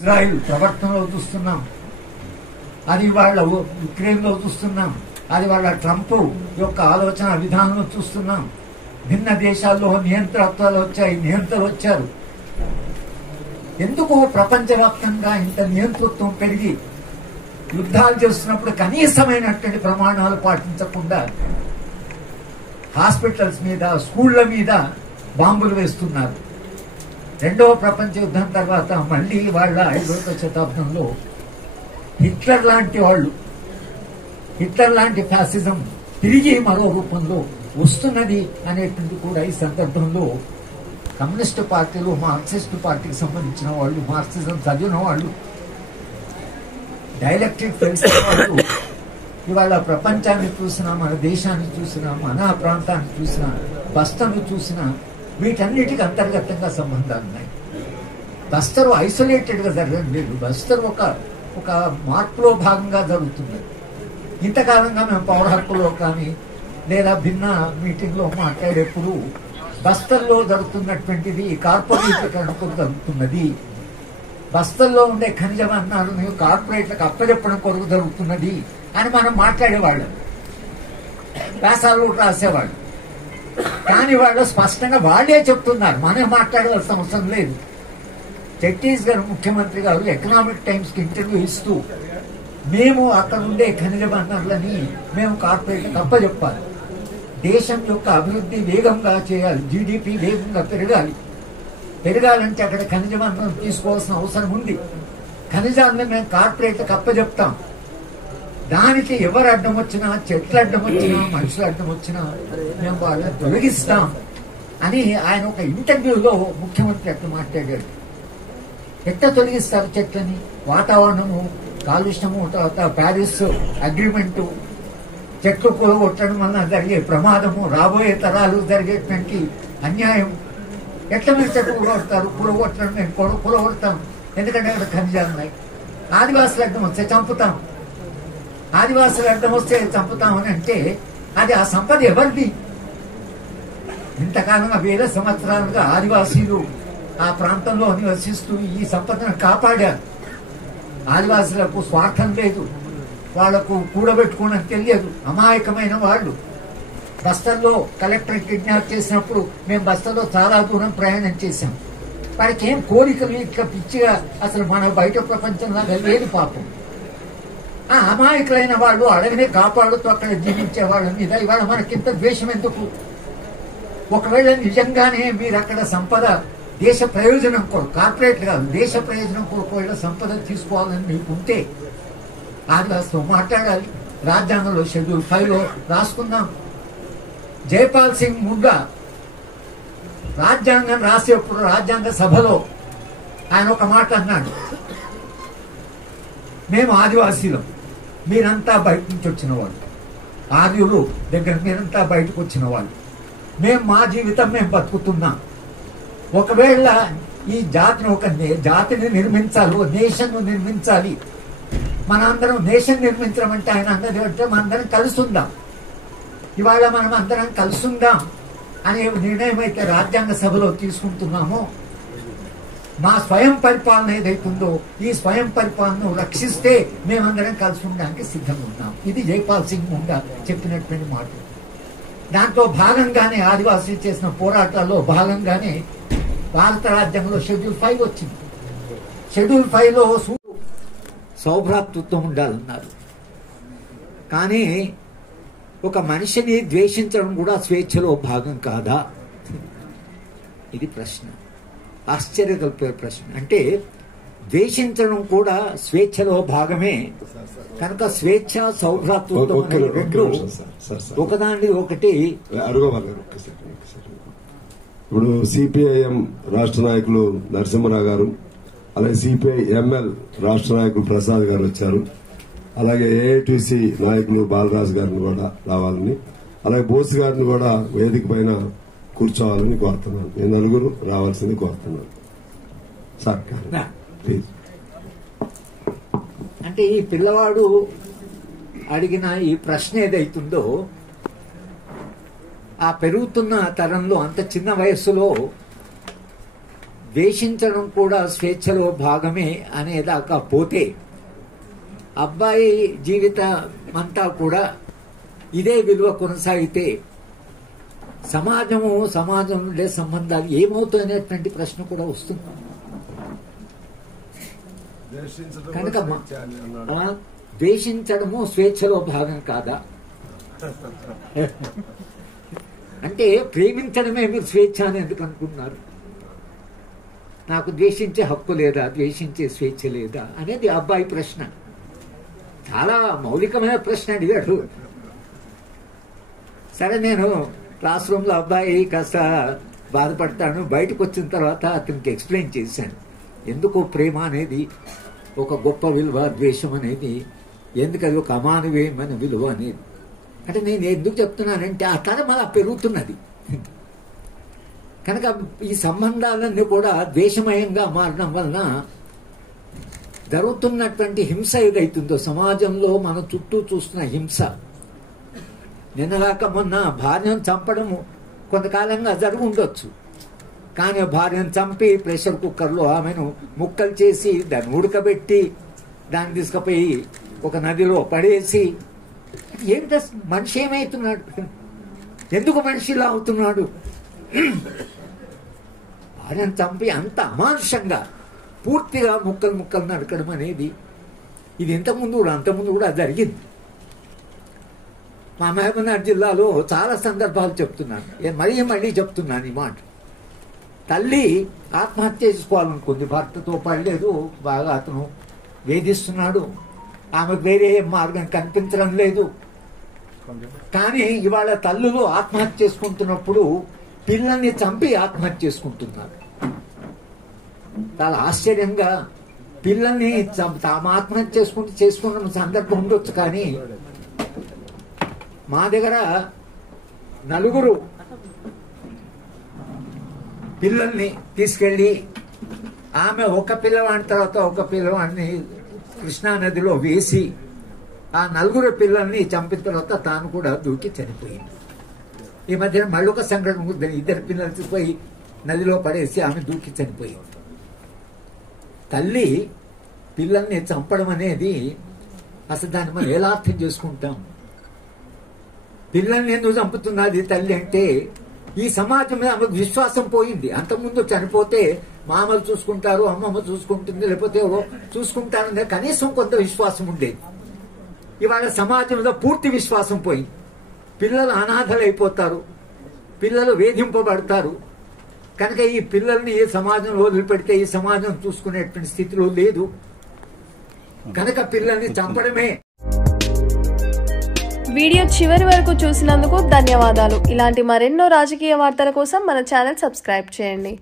Israel ప్రవర్తనలో చూస్తున్నాం, అది వాళ్ళ యుక్రెయిన్లో చూస్తున్నాం, అది వాళ్ళ ట్రంప్ యొక్క ఆలోచన విధానంలో చూస్తున్నాం. భిన్న దేశాల్లో నియంత్రలు వచ్చారు. ఎందుకు ప్రపంచవ్యాప్తంగా ఇంత నియంతృత్వం పెరిగి యుద్ధాలు చేస్తున్నప్పుడు కనీసమైనటువంటి ప్రమాణాలు పాటించకుండా హాస్పిటల్స్ మీద, స్కూళ్ల మీద బాంబులు వేస్తున్నారు. రెండవ ప్రపంచ యుద్ధం తర్వాత మళ్లీ వాళ్ళ 5వ శతాబ్దంలో హిట్లర్ లాంటి ఫ్యాసిజం తిరిగి మరో రూపంలో వస్తున్నది అనేటువంటి కూడా ఈ సందర్భంలో కమ్యూనిస్టు పార్టీలు, మార్క్సిస్టు పార్టీకి సంబంధించిన వాళ్ళు, మార్క్సిజం చదివిన వాళ్ళు, డైలెక్ట్రిక్ తెలిసిన వాళ్ళు ఇవాళ ప్రపంచాన్ని చూసినా, మన దేశాన్ని చూసినా, మన ప్రాంతాన్ని చూసినా, బస్తను చూసినా వీటన్నిటికీ అంతర్గతంగా సంబంధాలు ఉన్నాయి. బస్తరు ఐసోలేటెడ్ గా జరగడం లేదు. బస్తరు ఒక మార్పులో భాగంగా జరుగుతుంది. ఇంతకాలంగా మేము పౌర హక్కులో కానీ లేదా భిన్న మీటింగ్లో మాట్లాడేప్పుడు బస్తర్లో జరుగుతున్నటువంటిది కార్పొరేటీకరణకు జరుగుతున్నది, బస్తల్లో ఉండే ఖనిజ వనరులను కార్పొరేట్లకు అప్పచెప్పడం కొరకు జరుగుతున్నది అని మనం మాట్లాడేవాళ్ళం, వ్యాసాలు రాసేవాళ్ళు. కానీ వాళ్ళు స్పష్టంగా వాళ్లే చెప్తున్నారు, మనం మాట్లాడవలసిన అవసరం లేదు. ఛత్తీస్గఢ్ ముఖ్యమంత్రి గారు ఎకనామిక్ టైమ్స్ కి ఇంటర్వ్యూ ఇస్తూ మేము అక్కడ ఉండే ఖనిజ వనరులని మేము కార్పొరేట్లకు అప్పచెప్పాలి, దేశం యొక్క అభివృద్ధి వేగంగా చేయాలి, జీడిపి వేగంగా పెరగాలంటే అక్కడ ఖనిజ వనరులను తీసుకోవాల్సిన అవసరం ఉంది, ఖనిజాలను మేము కార్పొరేట్లకు అప్పచెప్తాం, దానికి ఎవరు అడ్డం వచ్చినా, చెట్లు అడ్డం వచ్చినా, మనుషులు అడ్డం వచ్చినా మేము వాళ్ళని తొలగిస్తాం అని ఆయన ఒక ఇంటర్వ్యూలో ముఖ్యమంత్రి అట్లా మాట్లాడాడు. ఎట్లా తొలగిస్తారు చెట్లని? వాతావరణము కాలుష్యము, తర్వాత ప్యారిస్ అగ్రిమెంటు, చెట్లు కూలగొట్టడం వలన జరిగే ప్రమాదము, రాబోయే తరాలు జరిగేటువంటి అన్యాయం, ఎట్లా మీరు చెట్లు కూలగొట్టడం? మేము కూలగొడతాం, ఎందుకంటే అక్కడ ఖనిజాలు ఉన్నాయి. ఆదివాసులు అడ్డం వస్తే చంపుతాం, ఆదివాసులు అడ్డం వస్తే చంపుతామని అంటే అది ఆ సంపద ఎవరిది? ఇంతకాలంగా వేల సంవత్సరాలుగా ఆదివాసీలు ఆ ప్రాంతంలో నివసిస్తూ ఈ సంపదను కాపాడారు. ఆదివాసులకు స్వార్థం లేదు, వాళ్లకు కూడబెట్టుకోవడం తెలియదు, అమాయకమైన వాళ్ళు. బస్తర్లో కలెక్టర్ కిడ్నాప్ చేసినప్పుడు మేము బస్తర్లో చాలా దూరం ప్రయాణం చేశాం. వాడికి ఏం కోరికలు ఇట్లా పిచ్చిగా అసలు మన బయట ప్రపంచంలాగా లేదు పాపం. ఆ అమాయకులైన వాళ్ళు అడవినే కాపాడుతూ అక్కడ జీవించే వాళ్ళ మీద ఇవాళ మనకింత ద్వేషం ఎందుకు? ఒకవేళ నిజంగానే మీరు అక్కడ సంపద దేశ ప్రయోజనం కొరకు, కార్పొరేట్ కాదు, దేశ ప్రయోజనం కొరకు వీళ్ళ సంపద తీసుకోవాలని మీకుంటే ఆదివాసుతో మాట్లాడాలి. రాజ్యాంగంలో షెడ్యూల్ 5లో రాసుకుందాం. జైపాల్ సింగ్ ముండా రాజ్యాంగం రాసేప్పుడు రాజ్యాంగ సభలో ఆయన ఒక మాట అన్నాడు, మేము ఆదివాసీలం, మీరంతా బయట నుంచి వచ్చిన వాళ్ళు, ఆర్యులు దగ్గర మీరంతా బయటకు వచ్చిన వాళ్ళు, మేము మా జీవితం మేము బతుకుతున్నాం. ఒకవేళ ఈ జాతిని నిర్మించాలి, ఓ నేషన్ నిర్మించాలి, మనందరం నేషన్ నిర్మించడం అంటే ఆయన అన్నది అంటే మనందరం కలుసుందాం, ఇవాళ మనం అందరం కలుసుందాం అనే నిర్ణయం అయితే రాజ్యాంగ సభలో తీసుకుంటున్నామో, మా స్వయం పరిపాలన ఏదైతుందో ఈ స్వయం పరిపాలనను రక్షిస్తే మేమందరం కలిసి ఉండడానికి సిద్ధంగా ఉన్నాం. ఇది జైపాల్ సింగ్ ముండా చెప్పినటువంటి మాట. దాంట్లో భాగంగానే ఆదివాసీ చేసిన పోరాటాల్లో భాగంగానే భారత రాజ్యాంగంలో షెడ్యూల్ 5 వచ్చింది. షెడ్యూల్ 5లో సౌభ్రాతృత్వం ఉండాలన్నారు. కానీ ఒక మనిషిని ద్వేషించడం కూడా స్వేచ్ఛలో భాగం కాదా? ఇది ప్రశ్న, ఆశ్చర్యకల్పే ప్రశ్న. అంటే ద్వేషించడం కూడా స్వేచ్ఛలో భాగమే కనుక స్వేచ్ఛ, సౌభ్రాతృత్వం రెండు ఒకదాన్ని ఒకటి అడగవాలి. ఇప్పుడు సిపిఐఎం రాష్ట్ర నాయకులు నరసింహరావు గారు, అలాగే సిపిఐ ఎంఎల్ రాష్ట్ర నాయకులు ప్రసాద్ గారు వచ్చారు, అలాగే ఏఐటిసి నాయకులు బాలరాజు గారిని కూడా రావాలని, అలాగే బోస్ గారిని కూడా వేదిక పైన కూర్చోవాలని కోరుతున్నాను. నేను నలుగురు రావాల్సింది కోరుతున్నాను సార్. ప్లీజ్. అంటే ఈ పిల్లవాడు అడిగిన ఈ ప్రశ్న ఏదైతుందో ఆ పెరుగుతున్న తరంలో అంత చిన్న వయస్సులో ద్వేషించడం కూడా స్వేచ్ఛలో భాగమే అనేదాకా పోతే అబ్బాయి జీవితం అంతా కూడా ఇదే విలువ కొనసాగితే సమాజం ఉండే సంబంధాలు ఏమవుతాయనేటువంటి ప్రశ్న కూడా వస్తుంది. కనుక ద్వేషించడము స్వేచ్ఛలో భాగం కాదా? అంటే ప్రేమించడమే మీరు స్వేచ్ఛ అని ఎందుకు అనుకుంటున్నారు? నాకు ద్వేషించే హక్కు లేదా, ద్వేషించే స్వేచ్ఛ లేదా అనేది అబ్బాయి ప్రశ్న. చాలా మౌలికమైన ప్రశ్న అడిగాడు. సరే, నేను క్లాస్ రూమ్లో అబ్బాయి కాస్త బాధపడతాను, బయటకు వచ్చిన తర్వాత అతనికి ఎక్స్ప్లెయిన్ చేశాను ఎందుకు ప్రేమ అనేది ఒక గొప్ప విలువ, ద్వేషం అనేది ఎందుకు అది ఒక అమానవీయమైన విలువ అనేది. అంటే నేను ఎందుకు చెప్తున్నానంటే ఆ తరం అలా పెరుగుతున్నది కనుక ఈ సంబంధాలన్నీ కూడా ద్వేషమయంగా మారడం వలన జరుగుతున్నటువంటి హింస ఏదైతుందో సమాజంలో మన చుట్టూ చూస్తున్న హింస, నిన్నగాక మొన్న భార్యను చంపడము కొంతకాలంగా జరిగి ఉండొచ్చు, కానీ భార్యను చంపి ప్రెషర్ కుక్కర్లో ఆమెను ముక్కలు చేసి దాన్ని ఉడకబెట్టి దాన్ని తీసుకుపోయి ఒక నదిలో పడేసి, ఏంటి మనిషి ఏమవుతున్నాడు? ఎందుకు మనిషిలా అవుతున్నాడు? భార్యను చంపి అంత అమానుషంగా పూర్తిగా ముక్కలు నడకడం అనేది ఇది అంతకుముందు కూడా జరిగింది. మా మహబూబ్నగర్ జిల్లాలో చాలా సందర్భాలు చెప్తున్నాను, మళ్ళీ చెప్తున్నాను ఈ మాట. తల్లి ఆత్మహత్య చేసుకోవాలనుకుంది, భర్తతో పడలేదు, బాగా అతను వేధిస్తున్నాడు, ఆమెకు వేరే మార్గం కనిపించడం లేదు. కానీ ఇవాళ తల్లులు ఆత్మహత్య చేసుకుంటున్నప్పుడు పిల్లల్ని చంపి ఆత్మహత్య చేసుకుంటున్నారు. చాలా ఆశ్చర్యంగా పిల్లల్ని తాము ఆత్మహత్య చేసుకున్న సందర్భం ఉండొచ్చు, కానీ మా దగ్గర 4 పిల్లల్ని తీసుకెళ్లి ఆమె ఒక పిల్లవాడి తర్వాత ఒక పిల్లవాడిని కృష్ణానదిలో వేసి ఆ 4 పిల్లల్ని చంపిన తర్వాత తాను కూడా దూకి చనిపోయింది. ఈ మధ్యన మళ్ళొక సంఘటన, 2 పిల్లలు పోయి నదిలో పడేసి ఆమె దూకి చనిపోయింది. తల్లి పిల్లల్ని చంపడం అనేది అసలు దాన్ని మనం ఎలా అర్థం చేసుకుంటాం? పిల్లల్ని ఎందుకు చంపుతున్నది తల్లి అంటే ఈ సమాజం మీద ఆమెకు విశ్వాసం పోయింది. అంతకుముందు చనిపోతే మామలు చూసుకుంటారు, అమ్మమ్మ చూసుకుంటుంది, లేకపోతే చూసుకుంటారనే కనీసం కొంత విశ్వాసం ఉండేది. ఇవాళ సమాజంలో పూర్తి విశ్వాసం పోయింది. పిల్లలు అనాథలైపోతారు, పిల్లలు వేధింపబడతారు. కనుక ఈ పిల్లల్ని ఏ సమాజంలో వదిలిపెడితే ఈ సమాజం చూసుకునేటువంటి స్థితిలో లేదు. కనుక పిల్లల్ని చంపడమే. వీడియో చివరి వరకు చూసినందుకు ధన్యవాదాలు. ఇలాంటి మరెన్నో రాజకీయ వార్తల కోసం మన ఛానల్ సబ్స్క్రైబ్ చేయండి.